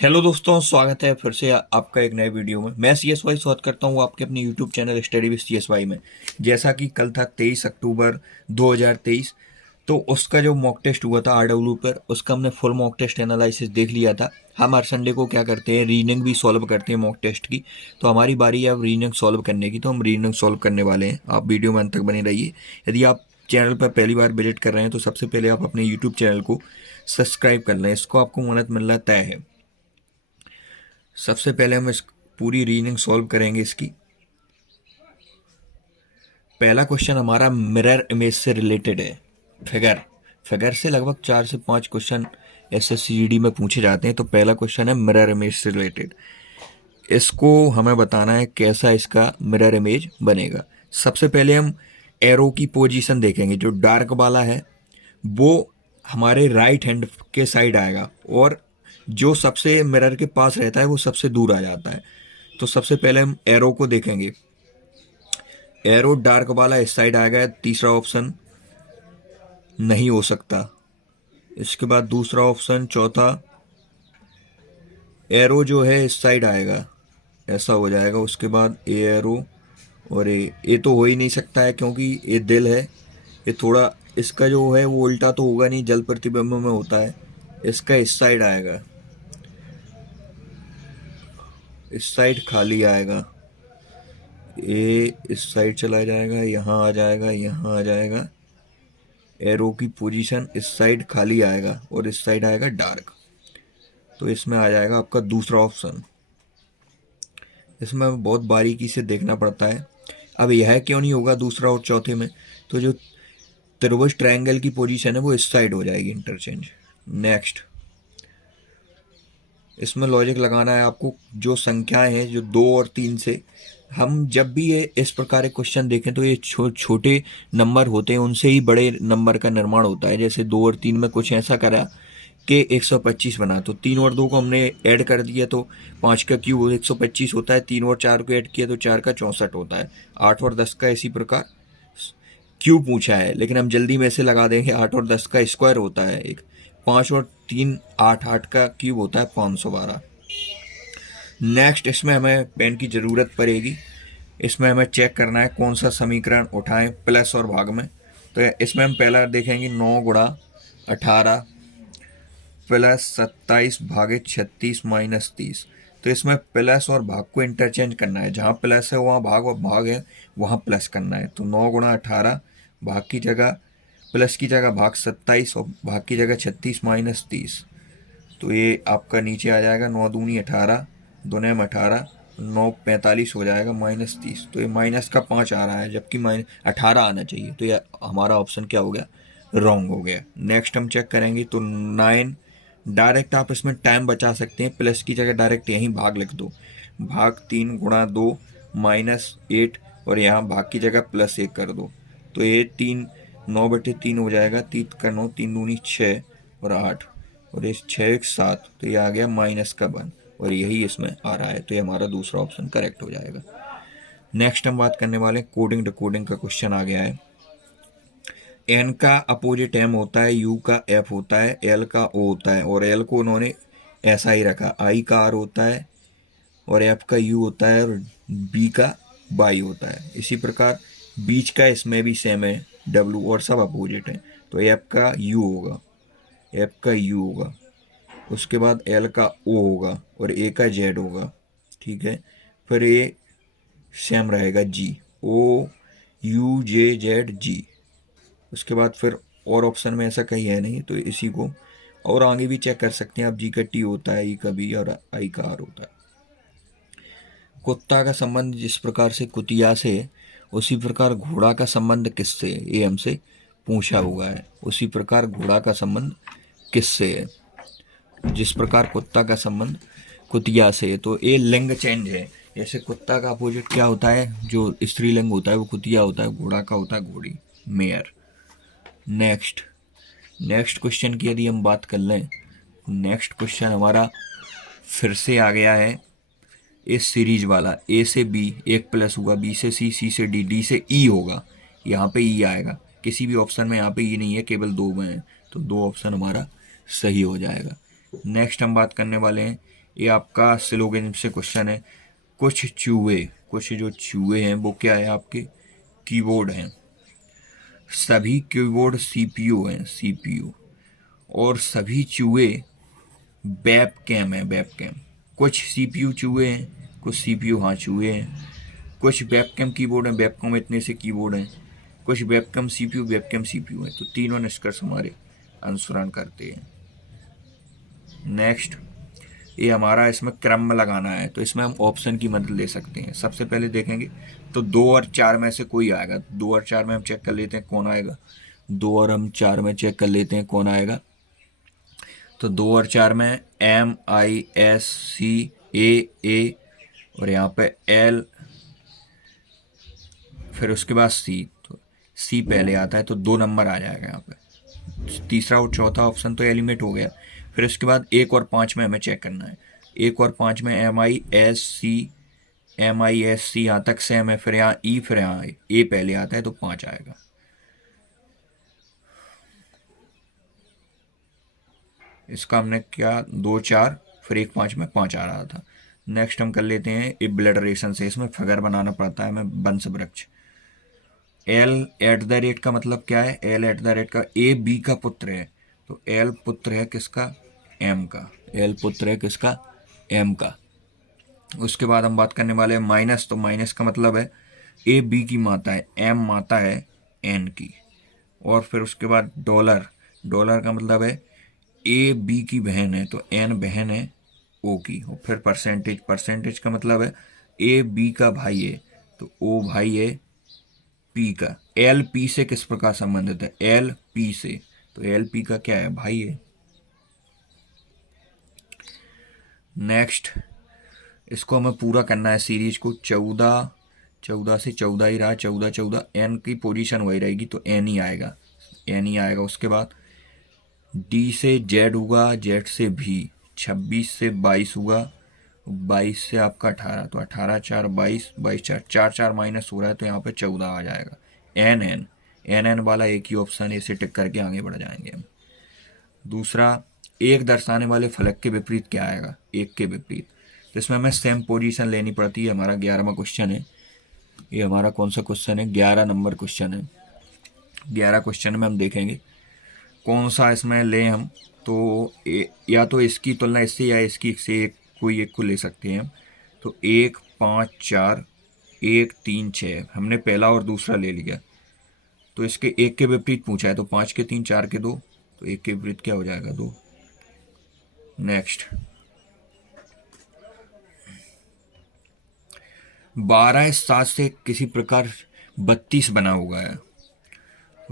Hello दोस्तों, स्वागत है फिर से आपका एक नए वीडियो में। मैं CSY स्वागत करता हूँ आपके अपने YouTube channel study with CSY में। जैसा कि कल था 23 अक्टूबर 2023, तो उसका जो मॉक टेस्ट हुआ था RW पर, उसका हमने फुल मॉक टेस्ट एनालिसिस देख लिया था। हम हर संडे को क्या करते हैं, रीजनिंग भी सॉल्व करते हैं मॉक टेस्ट की। तो हमारी बारी है अब रीजनिंग सॉल्व करने की, तो हम रीजनिंग सॉल्व करने वाले हैं। आप वीडियो में अंत तक बने रहिए। यदि आप चैनल पर पहली बार विजिट कर रहे हैं तो सबसे पहले आप अपने यूट्यूब चैनल को सब्सक्राइब कर लें, इसको आपको मदद मिलना तय है। सबसे पहले हम इस पूरी रीजनिंग सॉल्व करेंगे इसकी। पहला क्वेश्चन हमारा मिरर इमेज से रिलेटेड है। फिगर फिगर से लगभग 4 से 5 क्वेश्चन SSCGD में पूछे जाते हैं। तो पहला क्वेश्चन है मिरर इमेज से रिलेटेड। इसको हमें बताना है कैसा इसका मिरर इमेज बनेगा। सबसे पहले हम एरो की पोजीशन देखेंगे। जो डार्क वाला है वो हमारे राइट हैंड के साइड आएगा, और जो सबसे मिरर के पास रहता है वो सबसे दूर आ जाता है। तो सबसे पहले हम एरो को देखेंगे। एरो डार्क वाला इस साइड आएगा, तीसरा ऑप्शन नहीं हो सकता। इसके बाद दूसरा ऑप्शन, चौथा, एरो जो है इस साइड आएगा, ऐसा हो जाएगा। उसके बाद ए एरो, और ए तो हो ही नहीं सकता है क्योंकि ये दिल है। ये थोड़ा इसका जो है वो उल्टा तो होगा नहीं, जल प्रतिबिंब में होता है। इसका इस साइड आएगा, इस साइड खाली आएगा। ए इस साइड चला जाएगा, यहाँ आ जाएगा, यहाँ आ जाएगा। एरो की पोजीशन इस साइड खाली आएगा और इस साइड आएगा डार्क। तो इसमें आ जाएगा आपका दूसरा ऑप्शन। इसमें बहुत बारीकी से देखना पड़ता है। अब यह क्यों नहीं होगा दूसरा और चौथे में? तो जो त्रिभुज ट्रायंगल की पोजीशन है वो इस साइड हो जाएगी, इंटरचेंज। नेक्स्ट, इसमें लॉजिक लगाना है आपको। जो संख्याएं हैं जो 2 और 3 से, हम जब भी ये इस प्रकार के क्वेश्चन देखें तो ये छोटे नंबर होते हैं, उनसे ही बड़े नंबर का निर्माण होता है। जैसे 2 और 3 में कुछ ऐसा करा कि 125 बना, तो 3 और 2 को हमने ऐड कर दिया तो 5 का क्यूब 125 होता है। 3 और 4 को ऐड किया तो 4 का 64 होता है। 8 और 10 का इसी प्रकार क्यूब पूछा है, लेकिन हम जल्दी में से लगा देंगे। 8 और 10 का स्क्वायर होता है एक। 5 और 3 8, 8 का क्यूब होता है 512। नेक्स्ट, इसमें हमें पेन की ज़रूरत पड़ेगी। इसमें हमें चेक करना है कौन सा समीकरण उठाएं प्लस और भाग में। तो इसमें हम पहला देखेंगे 9 गुणा 18 प्लस 27 भागे 36 माइनस 30। तो इसमें प्लस और भाग को इंटरचेंज करना है। जहाँ प्लस है वहाँ भाग, और भाग है वहाँ प्लस करना है। तो 9 गुणा 18, भाग की जगह प्लस की जगह भाग 27 और भाग की जगह 36 माइनस 30। तो ये आपका नीचे आ जाएगा 9 दूनी 18, दोने में 18, 9 45 हो जाएगा माइनस 30। तो ये माइनस का 5 आ रहा है, जबकि माइनस 18 आना चाहिए। तो ये हमारा ऑप्शन क्या हो गया? रॉन्ग हो गया। नेक्स्ट हम चेक करेंगे तो 9, डायरेक्ट आप इसमें टाइम बचा सकते हैं। प्लस की जगह डायरेक्ट यहीं भाग लिख दो। भाग 3 गुणा 2 माइनस 8, और यहाँ भाग की जगह +1 कर दो। तो ये 3 9/3 हो जाएगा। 3 का 9, 3 दूनी 6 और 8, और इस 6 1 7। तो ये आ गया माइनस का 1, और यही इसमें आ रहा है। तो ये हमारा दूसरा ऑप्शन करेक्ट हो जाएगा। नेक्स्ट हम बात करने वाले हैं कोडिंग डिकोडिंग का। क्वेश्चन आ गया है। एन का अपोजिट एम होता है, यू का एफ होता है, एल का ओ होता है, और एल को उन्होंने ऐसा ही रखा। आई का आर होता है, और एफ का यू होता है, और बी का बाई होता है। इसी प्रकार बीच का इसमें भी सेम है, डब्ल्यू, और सब अपोजिट है। तो एफ का यू होगा, एफ का यू होगा। उसके बाद एल का ओ होगा, और ए का जेड होगा। ठीक है, फिर ये सेम रहेगा, जी, ओ यू जे जेड जी। उसके बाद फिर और ऑप्शन में ऐसा कहीं है नहीं, तो इसी को और आगे भी चेक कर सकते हैं आप। जी का टी होता है, ई का बी, और आई का आर होता है। कुत्ता का संबंध जिस प्रकार से कुतिया से, उसी प्रकार घोड़ा का संबंध किससे, ये हमसे पूछा हुआ है। उसी प्रकार घोड़ा का संबंध किससे है? जिस प्रकार कुत्ता का संबंध कुतिया से, तो ये लिंग चेंज है। जैसे कुत्ता का अपोजिट क्या होता है, जो स्त्रीलिंग होता है वो कुतिया होता है, घोड़ा का होता है घोड़ी, मेयर। नेक्स्ट क्वेश्चन की यदि हम बात कर लें, नेक्स्ट क्वेश्चन हमारा फिर से आ गया है इस सीरीज वाला। ए से बी 1 प्लस हुआ, बी से सी, सी से डी, डी से ई होगा। यहाँ पे ई आएगा, किसी भी ऑप्शन में यहाँ पे ई नहीं है, केवल 2 में है। तो 2 ऑप्शन हमारा सही हो जाएगा। नेक्स्ट हम बात करने वाले हैं ये आपका स्लोगन से क्वेश्चन है। कुछ जो चूहे हैं वो क्या है, आपके कीबोर्ड हैं। सभी कीबोर्ड सीपीयू हैं, सीपीयू। और सभी चूहे वेबकैम है, वेबकैम। कुछ सीपीयू चूहे हैं, कुछ सीपीयू हाँ चूहे हैं। कुछ वेबकैम कीबोर्ड हैं, वेबकैम इतने से कीबोर्ड हैं। कुछ वेबकैम सीपीयू हैं। तो तीनों निष्कर्ष हमारे अनुसरण करते हैं। नेक्स्ट, ये हमारा इसमें क्रम में लगाना है, तो इसमें हम ऑप्शन की मदद ले सकते हैं। सबसे पहले देखेंगे तो 2 और 4 में से कोई आएगा। 2 और 4 में हम चेक कर लेते हैं कौन आएगा। 2 और हम 4 में चेक कर लेते हैं कौन आएगा। तो 2 और 4 में MISCAA और यहाँ पे L, फिर उसके बाद C। तो C पहले आता है तो 2 नंबर आ जाएगा यहाँ पे। तीसरा और चौथा ऑप्शन तो एलिमिनेट हो गया। फिर उसके बाद 1 और 5 में हमें चेक करना है। 1 और 5 में MISC यहाँ तक सेम है, फिर यहाँ E, फिर यहाँ A पहले आता है तो 5 आएगा। इसका हमने क्या 2 4 फिर 1 5 में 5 आ रहा था। नेक्स्ट हम कर लेते हैं इब्लिटरेशन से। इसमें फिगर बनाना पड़ता है हमें, वंश वृक्ष। L का मतलब क्या है, L का A B का पुत्र है, तो L पुत्र है किसका, M का। L पुत्र है किसका, M का। उसके बाद हम बात करने वाले हैं माइनस। तो माइनस का मतलब है A B की माता है, M माता है N की। और फिर उसके बाद डॉलर का मतलब है A B की बहन है, तो N बहन है O की। और फिर परसेंटेज का मतलब है A B का भाई है, तो O भाई है P का। L P से किस प्रकार संबंधित है, L P से, तो L P का क्या है, भाई है। नेक्स्ट, इसको हमें पूरा करना है सीरीज को। 14 से 14 ही रहा, 14 N की पोजीशन वही रहेगी तो N ही आएगा। उसके बाद D से Z होगा, Z से V। 26 से 22 होगा, 22 से आपका 18, तो 18 4 22, 22 4 4 माइनस हो रहा है तो यहाँ पे 14 आ जाएगा। NN वाला एक ही ऑप्शन है, इसे टिक करके आगे बढ़ जाएंगे हम। दूसरा, एक दर्शाने वाले फलक के विपरीत क्या आएगा, एक के विपरीत। तो इसमें हमें सेम पोजीशन लेनी पड़ती है। हमारा 11वां क्वेश्चन है। ये हमारा कौन सा क्वेश्चन है, 11 नंबर क्वेश्चन है। 11 क्वेश्चन में हम देखेंगे कौन सा इसमें लें हम। तो या तो इसकी तुलना इससे या इसकी से कोई एक को ले सकते हैं हम। तो 1 5 4 1 3 6 हमने पहला और दूसरा ले लिया। तो इसके एक के विपरीत पूछा है, तो 5 के 3 4 के 2, तो एक के विपरीत क्या हो जाएगा, 2। नेक्स्ट, 12 7 से किसी प्रकार 32 बना हुआ है।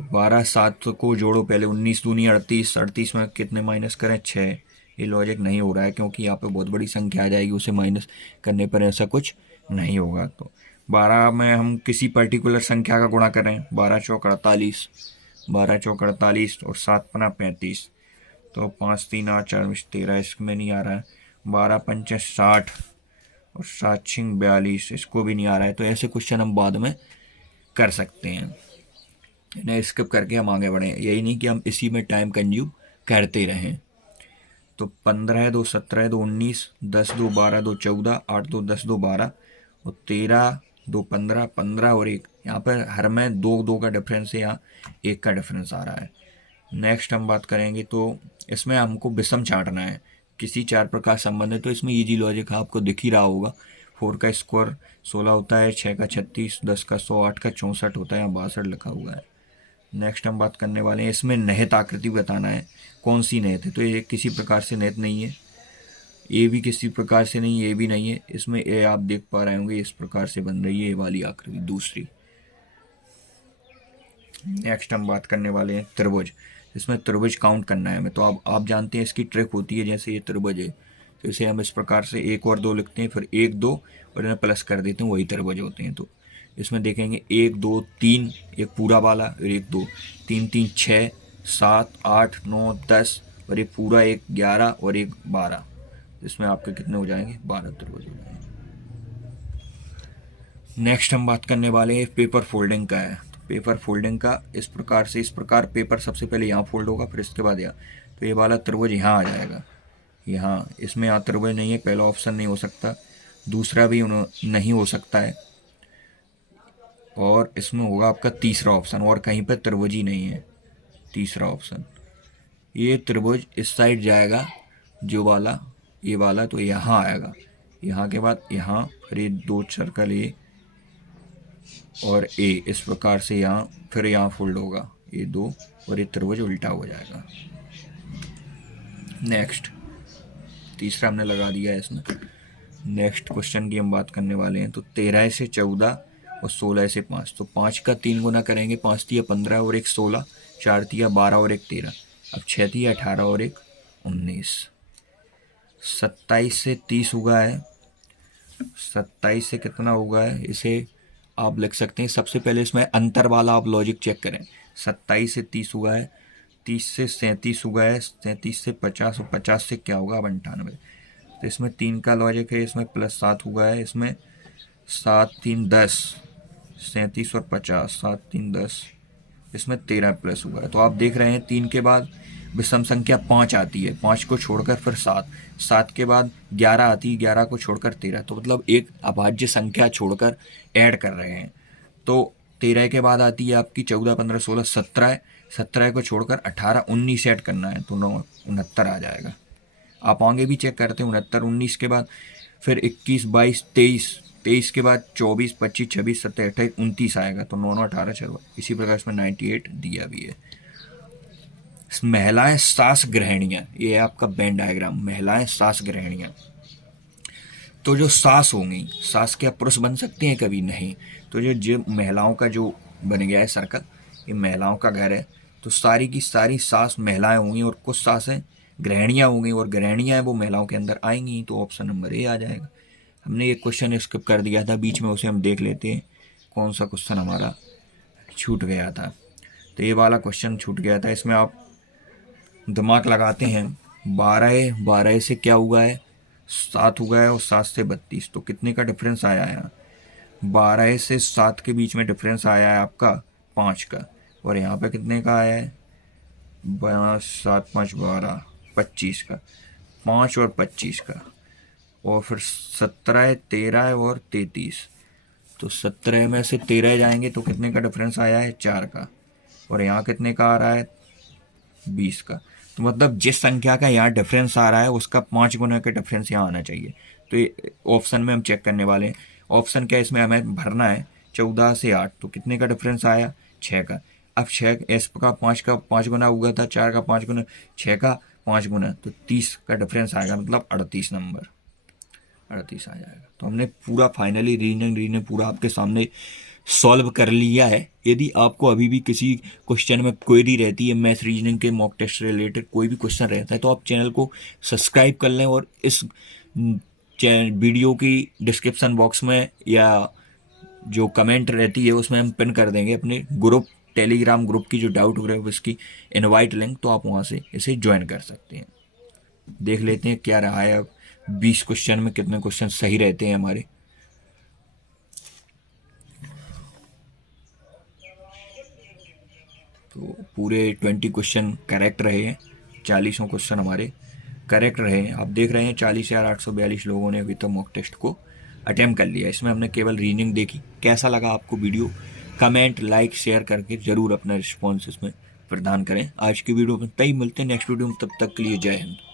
12 7 को जोड़ो पहले, 19 दूनी 38, 38 में कितने माइनस करें, 6। ये लॉजिक नहीं हो रहा है क्योंकि यहाँ पे बहुत बड़ी संख्या आ जाएगी, उसे माइनस करने पर ऐसा कुछ नहीं होगा। तो 12 में हम किसी पर्टिकुलर संख्या का गुणा करें, 12 चौक 48, 12 चौक 48 और 7 पना 35, तो 5 3 8 4 13, इसमें नहीं आ रहा है। 12 पंचे 60 और 7 6 42, इसको भी नहीं आ रहा है। तो ऐसे क्वेश्चन हम बाद में कर सकते हैं, इन्हें स्किप करके हम आगे बढ़ें। यही नहीं कि हम इसी में टाइम कंज्यूम करते रहें। तो 15 2 17 2 19, 10 2 12 2 14, 8 2 10 2 12 और 13 2 15, 15 और 1। यहाँ पर हर में 2 2 का डिफरेंस है, यहाँ 1 का डिफरेंस आ रहा है। नेक्स्ट हम बात करेंगे तो इसमें हमको विषम छांटना है, किसी 4 प्रकार संबंध है। तो इसमें इजी लॉजिक आपको दिख ही रहा होगा। 4 का स्क्वायर 16 होता है, 6 का 36, 10 का 100, 8 का 64 होता है, यहाँ 62 लिखा हुआ है। नेक्स्ट हम बात करने वाले हैं, इसमें निहित आकृति बताना है, कौन सी निहित है। तो ये किसी प्रकार से निहित नहीं है, ए भी किसी प्रकार से नहीं, ए भी नहीं है। इसमें ए आप देख पा रहे होंगे इस प्रकार से बन रही है ये वाली आकृति, दूसरी। नेक्स्ट हम बात करने वाले हैं त्रिभुज। इसमें त्रिभुज काउंट करना है हमें। तो आप जानते हैं इसकी ट्रिक होती है, जैसे ये त्रिभुज है तो इसे हम इस प्रकार से 1 और 2 लिखते हैं, फिर 1 2 और इन्हें प्लस कर देते हैं, वही त्रिभुज होते हैं। तो इसमें देखेंगे 1 2 3 एक पूरा वाला, और 1 2 3 3 6 7 8 9 10 और एक पूरा, एक 11 और एक 12। इसमें आपके कितने हो जाएंगे, 12 त्रिभुज हो जाएंगे। नेक्स्ट हम बात करने वाले हैं पेपर फोल्डिंग का है। तो पेपर फोल्डिंग का इस प्रकार पेपर सबसे पहले यहाँ फोल्ड होगा, फिर इसके बाद यहाँ। तो ये वाला त्रिभुज यहाँ आ जाएगा, यहाँ इसमें यहाँ त्रिभुज नहीं है, पहला ऑप्शन नहीं हो सकता, दूसरा भी नहीं हो सकता है, और इसमें होगा आपका तीसरा ऑप्शन, और कहीं पर त्रिभुज ही नहीं है। तीसरा ऑप्शन, ये त्रिभुज इस साइड जाएगा जो वाला, ये वाला, तो यहाँ आएगा, यहाँ के बाद यहाँ, फिर ये दो सर्कल ए और ए, इस प्रकार से यहाँ, फिर यहाँ फोल्ड होगा ये दो, और ये त्रिभुज उल्टा हो जाएगा। नेक्स्ट, तीसरा हमने लगा दिया है इसमें। नेक्स्ट क्वेश्चन की हम बात करने वाले हैं। तो 13 से 14 और 16 से 5, तो 5 का 3 गुना करेंगे, 5 तिया 15 और 1 16, 4 तिया 12 और 1 13, अब 6 तिया 18 और 1 19। 27 से 30 हुआ है, 27 से कितना हुआ है, इसे आप लिख सकते हैं। सबसे पहले इसमें अंतर वाला आप लॉजिक चेक करें। 27 से 30 हुआ है, 30 से 37 हुआ है, 37 से 50, और 50 से क्या होगा, अब 98। तो इसमें 3 का लॉजिक है, इसमें +7 हुआ है, इसमें 7 3 10, 37 और 50, 7 3 10, इसमें 13 प्लस हुआ है। तो आप देख रहे हैं 3 के बाद विषम संख्या 5 आती है, 5 को छोड़कर फिर 7, 7 के बाद 11 आती है, 11 को छोड़कर 13, तो मतलब एक अभाज्य संख्या छोड़कर ऐड कर रहे हैं। तो 13 के बाद आती है आपकी 14 15 16 17, 17 को छोड़कर 18 19 ऐड करना है, तो 69 आ जाएगा। आप आगे भी चेक करते हैं, 69 19 के बाद फिर 21 22 23, 23 के बाद 24 25 26 27 28 29 आएगा, तो 9 9 18 14। इसी प्रकार इसमें 98 दिया भी है। महिलाएं सास ग्रहणियां, ये है आपका वेन डायग्राम, महिलाएं सास ग्रहणियां। तो जो सास होंगी, सास क्या पुरुष बन सकते हैं, कभी नहीं। तो जो महिलाओं का जो बन गया है सर्कल, ये महिलाओं का घर है, तो सारी की सारी सास महिलाएं होंगी, और कुछ सासें गृहिणियां होंगी, और गृहिणियां वो महिलाओं के अंदर आएंगी, तो ऑप्शन नंबर ए आ जाएगा। हमने ये क्वेश्चन स्किप कर दिया था बीच में, उसे हम देख लेते हैं कौन सा क्वेश्चन हमारा छूट गया था। तो ये वाला क्वेश्चन छूट गया था, इसमें आप दिमाग लगाते हैं। 12 से क्या हुआ है, 7 हुआ है, और 7 से 32, तो कितने का डिफरेंस आया है। 12 से 7 के बीच में डिफरेंस आया है आपका 5 का, और यहाँ पे कितने का आया है, 7 5 12 25 का, 5 और 25 का, और फिर 17 13 और 33, तो 17 में से 13 जाएंगे तो कितने का डिफरेंस आया है, 4 का, और यहाँ कितने का आ रहा है, 20 का। तो मतलब जिस संख्या का यहाँ डिफरेंस आ रहा है उसका 5 गुना का डिफरेंस यहाँ आना चाहिए। तो ये ऑप्शन में हम चेक करने वाले हैं। ऑप्शन क्या, इसमें हमें भरना है 14 से 8, तो कितने का डिफरेंस आया, 6 का। अब 6 एस का 5 गुना हुआ था, 4 का 5 गुना, 6 का 5 गुना, तो 30 का डिफरेंस आएगा, मतलब 38 नंबर, 38 आ जाएगा। तो हमने पूरा फाइनली रीजनिंग पूरा आपके सामने सॉल्व कर लिया है। यदि आपको अभी भी किसी क्वेश्चन में क्वेरी रहती है, मैथ रीजनिंग के मॉक टेस्ट से रिलेटेड कोई भी क्वेश्चन रहता है, तो आप चैनल को सब्सक्राइब कर लें, और इस वीडियो की डिस्क्रिप्शन बॉक्स में या जो कमेंट रहती है उसमें हम पिन कर देंगे अपने ग्रुप, टेलीग्राम ग्रुप की जो डाउट ग्रुप, इसकी इनवाइट लिंक, तो आप वहाँ से इसे ज्वाइन कर सकते हैं। देख लेते हैं क्या रहा है अब 20 क्वेश्चन में कितने क्वेश्चन सही रहते हैं हमारे। तो पूरे 20 क्वेश्चन करेक्ट रहे हैं, 40 क्वेश्चन हमारे करेक्ट रहे हैं। आप देख रहे हैं 40,842 लोगों ने अभी तक मॉक टेस्ट को अटेम्प्ट कर लिया। इसमें हमने केवल रीजनिंग देखी। कैसा लगा आपको वीडियो, कमेंट लाइक शेयर करके ज़रूर अपना रिस्पॉन्स इसमें प्रदान करें। आज की वीडियो में तय मिलते हैं नेक्स्ट वीडियो में, तब तक के लिए जय हिंद।